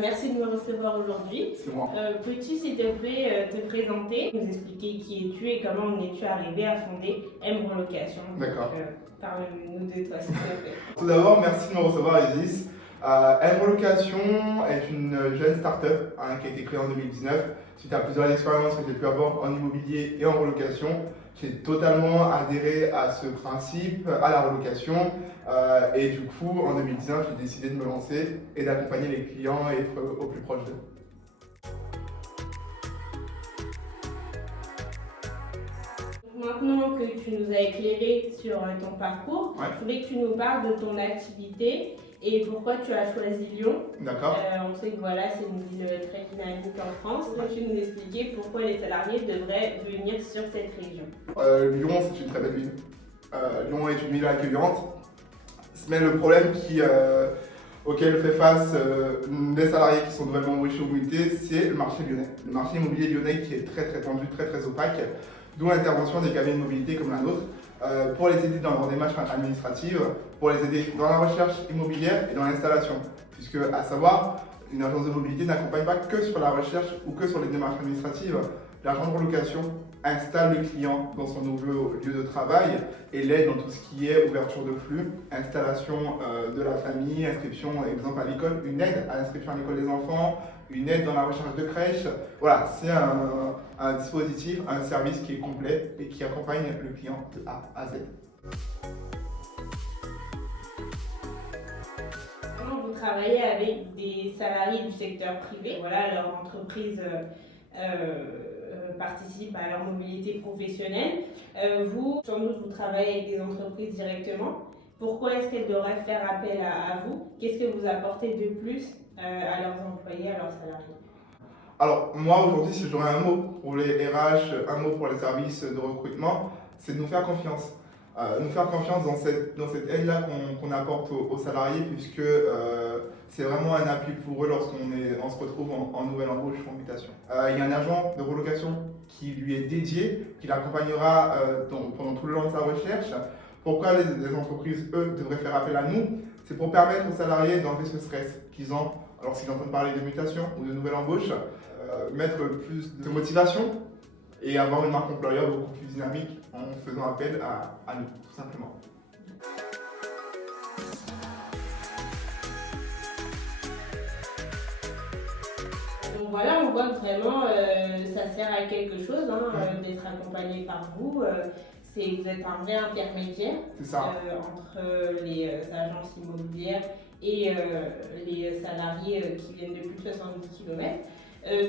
Merci de me recevoir aujourd'hui. C'est moi. Peux-tu, s'il te plaît, te présenter, nous expliquer qui es-tu et comment en es-tu arrivé à fonder M Relocation? D'accord. Parle-nous de toi, s'il te plaît. Tout d'abord, merci de me recevoir, Isis. M Relocation est une jeune start-up qui a été créée en 2019 suite à plusieurs expériences que j'ai pu avoir en immobilier et en relocation. J'ai totalement adhéré à ce principe, à la relocation, et du coup, en 2019, j'ai décidé de me lancer et d'accompagner les clients et être au plus proche d'eux. Maintenant que tu nous as éclairé sur ton parcours, Ouais. je voulais que tu nous parles de ton activité et pourquoi tu as choisi Lyon. D'accord. On sait que voilà, c'est une ville très dynamique en France. Peux-tu nous expliquer pourquoi les salariés devraient venir sur cette région? Lyon, c'est une très belle ville. Lyon est une ville accueillante. Mais le problème auquel fait face les salariés qui sont nouvellement embauchés ou mobilités, c'est le marché lyonnais. Le marché immobilier lyonnais qui est très tendu, très opaque, d'où l'intervention des cabinets de mobilité comme la nôtre pour les aider dans leur démarche administrative, pour les aider dans la recherche immobilière et dans l'installation. Puisque, à savoir, une agence de mobilité n'accompagne pas que sur la recherche ou que sur les démarches administratives. L'agent de relocation installe le client dans son nouveau lieu de travail et l'aide dans tout ce qui est ouverture de flux, installation de la famille, inscription, exemple à l'école, une aide à l'inscription à l'école des enfants, une aide dans la recherche de crèche. Voilà, c'est un dispositif, un service qui est complet et qui accompagne le client de A à Z. Vous travaillez avec des salariés du secteur privé. Voilà, leur entreprise participe à leur mobilité professionnelle. Vous, sans doute, vous travaillez avec des entreprises directement. Pourquoi est-ce qu'elles devraient faire appel à vous? Qu'est-ce que vous apportez de plus à leurs employés, à leurs salariés? Alors, moi aujourd'hui, si j'aurais un mot pour les RH, un mot pour les services de recrutement, c'est de nous faire confiance. Nous faire confiance dans cette aide-là qu'on apporte aux salariés, puisque c'est vraiment un appui pour eux lorsqu'on se retrouve en nouvelle embauche ou en mutation. Il y a un agent de relocation qui lui est dédié, qui l'accompagnera pendant tout le long de sa recherche. Pourquoi les entreprises, eux, devraient faire appel à nous? C'est pour permettre aux salariés d'enlever ce stress qu'ils ont lorsqu'ils entendent parler de mutation ou de nouvelle embauche, mettre plus de motivation et avoir une marque employeur beaucoup plus dynamique en faisant appel à nous, tout simplement. Donc voilà, on voit que vraiment ça sert à quelque chose d'être accompagné par vous. Vous êtes un vrai intermédiaire entre les agences immobilières et les salariés qui viennent de plus de 70 km.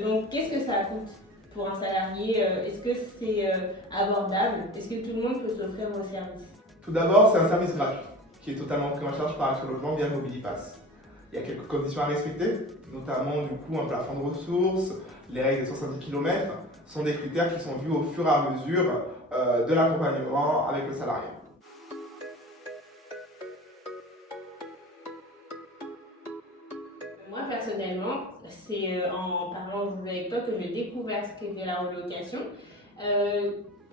Donc qu'est-ce que ça coûte pour un salarié? Est-ce que c'est abordable? Est-ce que tout le monde peut s'offrir vos services? Tout d'abord, c'est un service gratuit qui est totalement pris en charge par Action Logement via Mobilipass. Il y a quelques conditions à respecter, notamment du coup un plafond de ressources, les règles des 70 km sont des critères qui sont vus au fur et à mesure de l'accompagnement avec le salarié. Moi personnellement, c'est en parlant avec toi que j'ai découvert ce qu'était la relocation.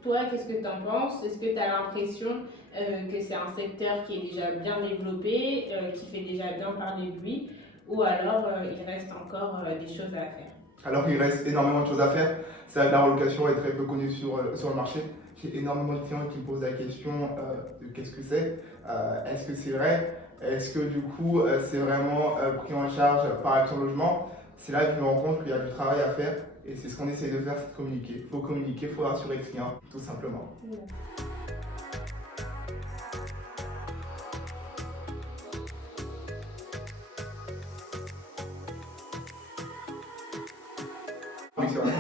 Toi, qu'est-ce que tu en penses? Est-ce que tu as l'impression que c'est un secteur qui est déjà bien développé, qui fait déjà bien parler de lui, ou alors il reste encore des choses à faire? Alors il reste énormément de choses à faire. C'est vrai que la relocation est très peu connue sur le marché. J'ai énormément de clients qui me posent la question de qu'est-ce que c'est, est-ce que c'est vrai, est-ce que du coup c'est vraiment pris en charge par Action Logement. C'est là que je me rends compte qu'il y a du travail à faire et c'est ce qu'on essaie de faire, c'est de communiquer. Il faut communiquer, il faut rassurer le client, tout simplement. Oui, c'est vrai.